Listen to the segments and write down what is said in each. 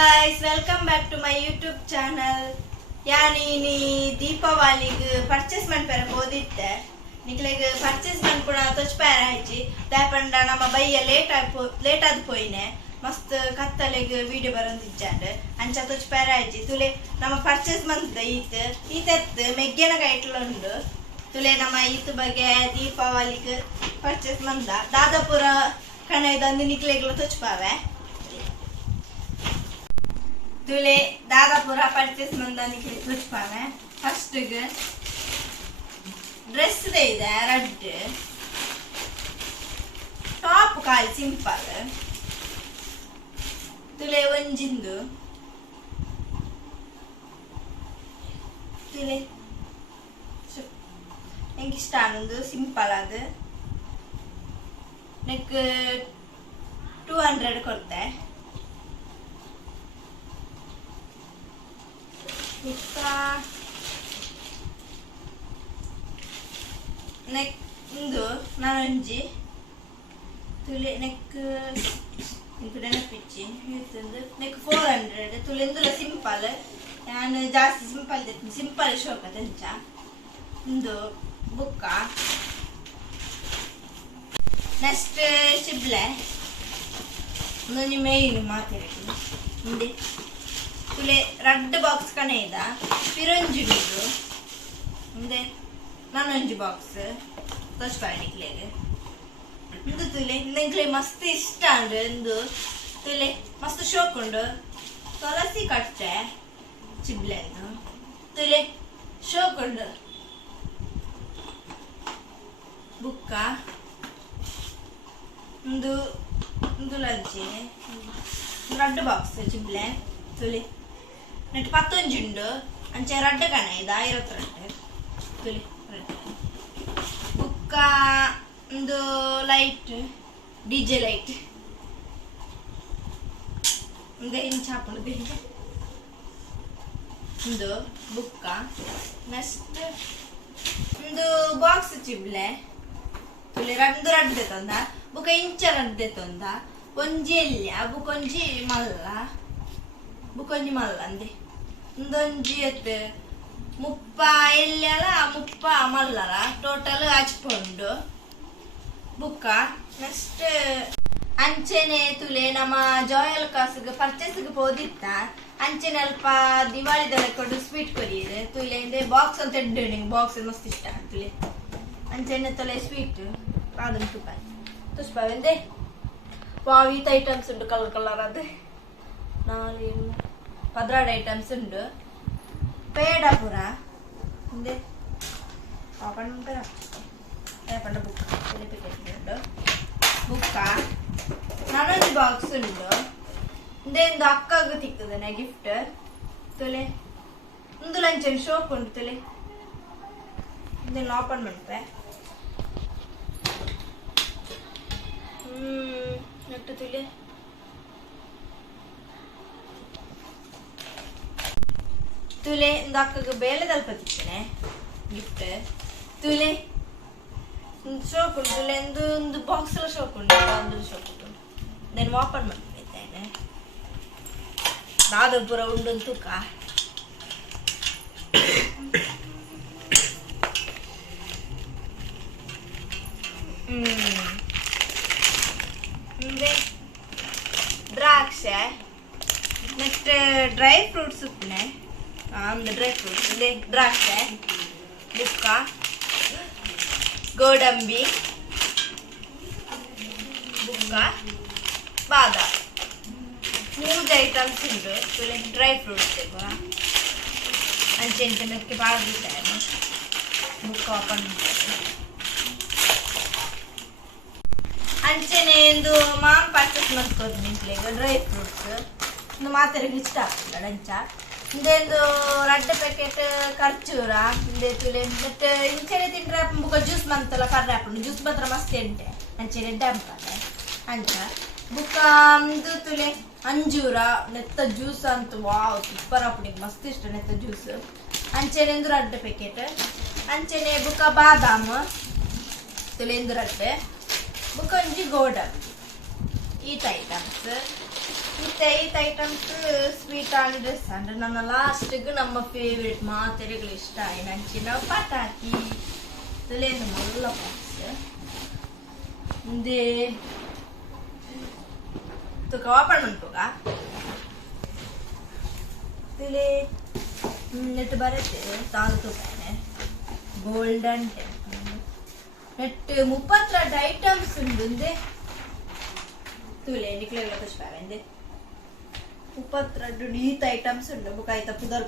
guys, welcome back to my YouTube channel. Yani ದೀಪಾವಳಿಗೆ ಪರ್ಚೇಸ್ಮೆಂಟ್ ಪರ ಹೋದಿತ್ತೆ ನಿಕ್ಲೆಗೆ ಪರ್ಚೇಸ್ಮೆಂಟ್ ಕೂಡ ತೊಚ್ಪಾರ ಹಚ್ಚಿ ದಾಪಂಡ ನಮ್ಮ ಬೈಯ ಲೇಟ್ ಆದ ಪೋಯಿನೆ ಮಸ್ತ್ ಕತ್ತಲೆಗೆ ವಿಡಿಯೋ ಬರಂದಿಜ್ಜಾಂಡ್ ಅಂಚ ತೊಚ್ಪಾರ ಹಚ್ಚಿ ತುಲೆ ನಮ್ಮ ಪರ್ಚೇಸ್ಮೆಂಟ್ ಈತೆತ್ತು ಮೆಗ್ಗೆನ ಕೈಟ್ಲುಂಡು ತುಲೆ ನಮ್ಮ ಈತ ಬಗ್ಗೆ ದೀಪಾವಳಿಗೆ ಪರ್ಚೇಸ್ಮೆಂಟ್ ದಾದಾಪುರ ಕಣೈದಂದು ನಿಕ್ಲೆಗಳು ತೊಚ್ಪಾವೆ तुले दादापुरा परचेस मंदानी के कुछ पावे फर्स्ट गे ड्रेस दे ಇದೆ ರೆಡ್ ಟಾಪ್ ಕಾಲ್ ಸಿಂಪಲ್ ತುಲೆ ಒಂಜಿಂದು ತುಲೆ ಎಂಗೆ ಇಷ್ಟ ಅನ್ನೋದು ಸಿಂಪಲ್ ಅದು ನೆಕ್ 200 ಕೊಡ್ತೆ ನೆಕ್ ಇಂದು ನಾನೊಂಜಿ ತುಲೆ ನೆಕ್ ನೆನಪಿಚ್ಚಿ ನೆಕ್ 400 ತುಲೆ ಇಂದುಲ ಸಿಂಪಲ್ ನಾನು ಜಾಸ್ತಿ ಸಿಂಪಲ್ ಶೋಕ ತೆಂಚ ಇಂದು ಬುಕ್ಕ ನೆಕ್ಸ್ಟ್ ಚಿಬ್ಲೆ ಒಂದು ಮೇಯ್ನು ಮಾತಾಡಿ ಮುಂದೆ ತುಲೆ ರೆಡ್ ಬಾಕ್ಸ್ ಕಣೆ ಇದ ಪಿರಂಜಿಡುದು ಮುಂದೆ ನಾನೊಂಜಿ ಬಾಕ್ಸ್ ತೊಚ್ಪಾಣಿಕ್ಲೆಗೆ ಇಂದು ತುಲೆ ನೆಂಕ್ಲೆ ಮಸ್ತ್ ಇಷ್ಟ ಅಂದ್ರೆ ಇಂದು ತುಲೆ ಮಸ್ತ್ ಶೋಕುಂಡು ತುಳಸಿ ಕಟ್ಟೆ ಚಿಬ್ಲೆನು ತುಲೆ ಶೋಕುಂಡು ಬುಕ್ಕ ಇಂದು ಇಂದುಲಂಚಿ ರೆಡ್ ಬಾಕ್ಸ್ ಚಿಬ್ಲೆ ತುಲೆ ನೆಟ್ 11 ಉಂಡು ಅಂಚೆ ರೆಡ್ ಕಣೆ ಇದು 22 ತುಲೆ ರೆಡ್ ಬುಕ್ಕ ಒಂದು ಲೈಟ್ ಡಿಜೆ ಲೈಟ್ ಒಂದು ಇಂಚ ಹಾಕೊಂಡು ಒಂದು ಬುಕ್ಕ ನೆಕ್ಸ್ಟ್ ಒಂದು ಬಾಕ್ಸ್ ಚಿಬ್ಲೆ ತುಲೆ ರೆಡ್ ತಂದ ಬುಕ್ಕ ಇಂಚ ರೆಡ್ ತಂದ ಒಂಜಿ ಎಲ್ಯ ಬುಕ್ಕೊಂಜಿ ಮಲ್ಲ ಬುಕೊಂಜಿ ಮಲ್ಲ ಅಂದೆ ಒಂದೊಂಜಿ ಎತ್ತು 30 ಎಲ್ಯಲ 30 ಮಲ್ಲರ ಟೋಟಲ್ ಹಚ್ಕೊಂಡು ಬುಕ್ಕ ನೆಕ್ಸ್ಟ್ ಅಂಚೆನೆ ತುಲೆ ನಮ್ಮ ಜಾಯಲ್ ಕಾಸ್ಗೆ ಪರ್ಚೇಸ್ಗೆ ಹೋದಿತ್ತ ಅಂಚೆನೆ ಅಲ್ಪ ದಿವಾಳಿದೆಲ್ಲ ಕೊಡು ಸ್ವೀಟ್ ಕೊರಿಯಿದೆ ತುಲೆ ಇಂದೆ ಬಾಕ್ಸ್ ಅಂತ ಇಡ್ಡು ನಿಂಗೆ ಬಾಕ್ಸ್ ಮಸ್ತ್ ಇಷ್ಟ ತುಲೆ ಅಂಚೆನೆ ತೊಲೆ ಸ್ವೀಟ್ ಅದನ್ನು ತುಪ್ಪಾಯಿ ತುಷ್ಪಾವೆಂದೆ ಪಾವಿತ ಐಟಮ್ಸ್ ಉಂಟು ಕಲರ್ ಕಲರ್ ಅದೇ 16 ಐಟಮ್ಸ್ ಉಂಟು ಪೇಡಪುರ ಹಿಂದೆ ಪಂಡ ಬುಕ್ ಉಂಟು ಬುಕ್ಕ ನಾನೊಂದು ಬಾಕ್ಸ್ ಉಂಟು ಹಿಂದೆ ಒಂದು ಅಕ್ಕಗೂ ತಿಕ್ಕದನೆ ಗಿಫ್ಟ್ ತುಲೆ ಒಂದು ಲಂಚನ್ ಶೋಕ್ ಉಂಟು ತುಲೆ ಹಿಂದೆ ಓಪನ್ ಮಾಡ್ತೆ ನೆಟ್ಟು ತುಲೆ ತುಲೆ ಒಂದು ಅಕ್ಕಗೆ ಬೇಳೆ ತಲುಪತ್ತಿದ್ದೇನೆ ಗಿಫ್ಟ್ ತುಲೆ ಶೋಕ್ ಉಂಟು ತುಲೆ ಒಂದು ಬಾಕ್ಸ್ ಎಲ್ಲ ಶೋಕ್ ಉಂಟು ಒಂದು ಶೋಕ್ ಉಂಟು ನಾನು ಓಪನ್ ಮಾಡ್ತಿದ್ದೇನೆ ದಾದಾಪುರ ಉಂಡು ತೂಕ ಮುಂದೆ ದ್ರಾಕ್ಷೆ ನೆಕ್ಸ್ಟ್ ಡ್ರೈ ಫ್ರೂಟ್ಸ್ ಉಪ್ಪನೆ ಒಂದು ಡ್ರೈ ಫ್ರೂಟ್ಸ್ ಇಲ್ಲಿ ದ್ರಾಕ್ಷೆ ಬುಕ್ಕ ಗೋಡಂಬಿ ಬುಕ್ಕ ಬಾದಾಮ್ 3 ಐಟಮ್ಸ್ ಉಂಟು ತುಲೆ ಡ್ರೈ ಫ್ರೂಟ್ಸ್ ತೆಗುವ ಅಂಚೆ ಇಂಟರ್ನೆಟ್ಗೆ ಬಾರ್ದಿದ್ದಾರೆ ಬುಕ್ಕ ಓಪನ್ ಮಾಡ್ತಾರೆ ಅಂಚೆನೆ ಒಂದು ಮಾಮ್ ಪರ್ಚೇಸ್ ಮಾಡ್ಕೋದು ನಿಂತ್ಲೆಗ ಡ್ರೈ ಫ್ರೂಟ್ಸ್ ಒಂದು ಮಾತಾಡಿಗೆ ಇಷ್ಟ ಆಗ್ತದೆ ಅಂಚ ಇಂದೆಂದು ರೆಡ್ ಪ್ಯಾಕೆಟ್ ಖರ್ಚೂರ ಇಂದೆ ತುಲೆ ಮತ್ತೆ ಇಂಚೆನೆ ತಿಂಡ್ರೆ ಬುಕ್ಕ ಜ್ಯೂಸ್ ಮಂತಲ್ಲ ಕರ್ರೆ ಹಾಕೊಂಡು ಜ್ಯೂಸ್ ಮಾತ್ರ ಮಸ್ತ್ ಎಂಟೆ ಅಂಚೆನೆ ಡ್ಯಾಂಪದೆ ಅಂಚ ಬುಕ್ಕ ಇದು ತುಲೆ ಅಂಜೂರ ನೆತ್ತ ಜ್ಯೂಸ್ ಅಂತ ವಾವ್ ಸೂಪರ್ ಹಾಕೊಂಡಿಗೆ ಮಸ್ತ್ ಇಷ್ಟ ನೆತ್ತ ಜ್ಯೂಸ್ ಅಂಚೆನೆ ಒಂದು ರೆಡ್ ಪ್ಯಾಕೆಟ್ ಅಂಚೆನೆ ಬುಕ್ಕ ಬಾದಾಮ್ ತುಲೆ ಒಂದು ರೆಡ್ ಬುಕ್ಕ ಒಂಜಿ ಗೋಡಂಬಿ ಈತ ಐಟಮ್ಸ್ ಐದು ಐಟಮ್ಸ್ ಸ್ವೀಟ್ ಹಾಲಿಡೇಸ್ ಅಂದ್ರೆ ನನ್ನ ಲಾಸ್ಟ್ಗೆ ನಮ್ಮ ಫೇವ್ರೇಟ್ ಮಾತೆರೆಗಳು ಇಷ್ಟ ನಂಚಿನ ಪಟಾಕಿ ತುಲೇನು ಮಲ್ಲ ಬಾಕ್ಸ್ ಮುಂದೆ ತುಕ ಓಪನ್ ಮಾಡ್ಕೋಗ ತುಲೆ ನೆಟ್ಟು ಬರುತ್ತೆ ತಾಳು ತೂಕಾನೆ ಗೋಲ್ಡನ್ ಟೆಂಪಲ್ ನೆಟ್ಟು 32 ಐಟಮ್ಸ್ ಉಂಡು ತುಲೆ ನಿಕ್ಲೆ ಪುಷ್ಪಾವೆಂದೆ 32 ಈತ ಐಟಮ್ಸ್ ಉಂಡು ಬುಕ್ ಆಯ್ತಾ ಪುದರ್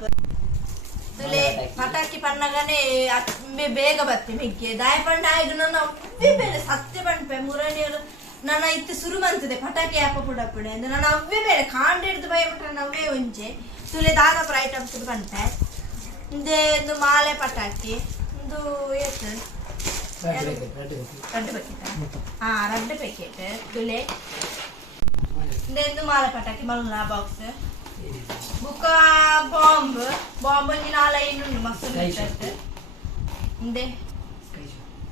ತುಲೆ ಪಟಾಕಿ ಪನ್ನಗನೆ ಬೇಗ ಬತ್ತೆ ಮಿಗ್ಗೆ ದಾಯ ಪಂಡ ಆಯ್ತು ನನ್ನ ಅವ್ವೇ ಬೇರೆ ಸತ್ಯ ಪಂಪೆ ಮುರಣಿಯರು ನನ್ನ ಇತ್ತು ಶುರು ಬಂತದೆ ಪಟಾಕಿ ಆಪ ಪುಡಪುಡೆ ಅಂದ್ರೆ ನಾನು ಅವ್ವೇ ಬೇರೆ ಕಾಂಡ ಹಿಡಿದು ಭಯಪಟ್ಟ ನವ್ವೇ ಒಂಚೆ ತುಲೆ ದಾದಾಪುರ ಐಟಮ್ಸ್ ಪಂಪೆ ಇಂದೆ ಒಂದು ಮಾಲೆ ಪಟಾಕಿ ಒಂದು ಏತು ರೆಡ್ ಪ್ಯಾಕೆಟ್ ರೆಡ್ ಪ್ಯಾಕೆಟ್ ತುಲೆ ಇಂದು ಮಾಲೆ ಪಟಾಕಿ ಬಲೂನ್ ಬಾಕ್ಸ್ ಬುಕ್ಕ ಬಾಂಬ್ ಒಂಜಿ 4 ಉಂಡು ಮಸ್ತ್ ಹಿಂದೆ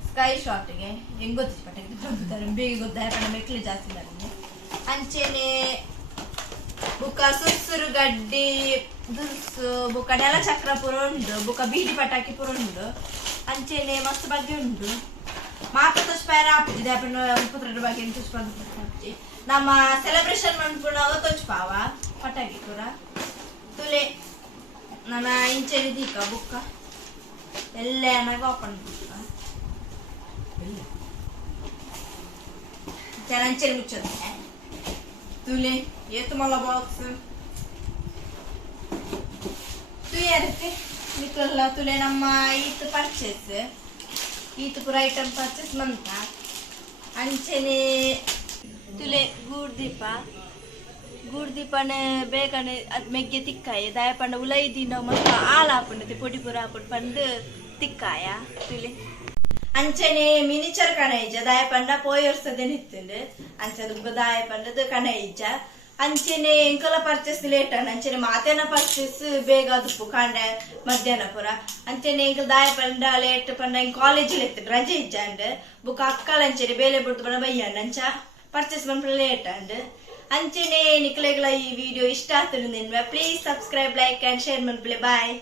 ಸ್ಕೈ ಶಾಟ್ಗೆ ಹೆಂಗ್ ಗೊತ್ತಿತ್ತು ಪಟಾಕಿ ಬೇಗ ಗೊತ್ತಾಯ ಮೆಕ್ಲಿ ಜಾಸ್ತಿ ಬರ್ತದೆ ಅಂಚೆನೆ ಬುಕ್ಕ ಸುರ್ಸುರು ಗಡ್ಡಿ ದುರ್ಸು ಬುಕ್ಕ ನೆಲ ಚಕ್ರ ಪುರ ಉಂಡು ಬುಕ್ಕ ಬೀಡಿ ಪಟಾಕಿ ಪುರ ಉಂಡು ಅಂಚೆನೆ ಮಸ್ತ್ ಬಗ್ಗೆ ಉಂಡು ಮಾತ ತುಷ್ಪಾರ ಆಪಿದೆ 32 ಬಗ್ಗೆ ತುಷ್ಪಾಂತಿ ನಮ್ಮ ಸೆಲೆಬ್ರೇಷನ್ ಮಾಡ್ಕೊಂಡಾಗ ತುಷ್ಪಾವ ಪಟಾಕಿ ಪುರ ತುಲೆ ನನ್ನ ಇಂಚೆನೆ ದೀಕ ಬುಕ್ಕ ಎಲ್ಲ ಏನಾಗ ಓಪನ್ ಅಂಚೆನೆ ಮುಚ್ಚೋದು ತುಲೆ ಏತು ಮಲ್ಲ ಬಾಕ್ಸ್ ತುಯರುತ್ತೆ ನಿಕ್ಕಲ್ಲ ತುಲೆ ನಮ್ಮ ಈತ್ ಪರ್ಚೇಸ್ ಈತ್ ಪುರ ಐಟಮ್ ಪರ್ಚೇಸ್ ಮಂತ ಅಂಚೆನೆ ತುಲೆ ಗೂಡ್ದೀಪನೆ ಬೇಗನೆ ಅದ್ ಮೆಗ್ಗೆ ತಿಕ್ಕಾಯ ದಾಯ ಪಂಡ ಉಲೈದಿನ ಮಸ್ತ್ ಹಾಲು ಹಾಪುಂಡು ಪೊಡಿ ಪುರ ಹಾಪುಂಡು ಪಂಡು ತಿಕ್ಕಾಯ ತುಲೆ ಅಂಚನೆ ಮಿನಿಚರ್ ಕಣೈಜ ದಾಯ ಪಂಡ ಪೋಯರ್ಸದೆ ನಿತ್ತುಂಡು ಅಂಚನೆ ದಾಯ ಪಂಡದು ಕಣೈಜ ಅಂಚೆನೆ ಎಂಕಲ ಪರ್ಚೇಸ್ ಲೇಟ್ ಅಂಚೆನೆ ಮಾತೇನ ಪರ್ಚೇಸ್ ಬೇಗ ಅದಪ್ಪು ಕಾಂಡ ಮಧ್ಯಾಹ್ನ ಪುರ ಅಂಚೆನೆ ಎಂಕಲ್ ದಾಯ ಪಂಡ ಲೇಟ್ ಪಂಡ ಕಾಲೇಜ್ ಲೆತ್ತ ರಜೆ ಇಜ್ಜಂಡ್ ಬುಕ್ ಅಕ್ಕಲ ಅಂಚೆನೆ ಬೇಲೆ ಬಿಡ್ತು ಪಂಡ ಬಯ್ಯಂಡ್ ಅಂಚ ಪರ್ಚೇಸ್ ಬಂದ ಲೇಟ್ ಅಂಡ್ ಅಂಚೆನೆ ನಿಕ್ಲೆಗಳ ಈ ವಿಡಿಯೋ ಇಷ್ಟ ಆಗ್ತದೆ please subscribe like and share ಮಾಡ್ಬಿಳೆ ಬಾಯ್.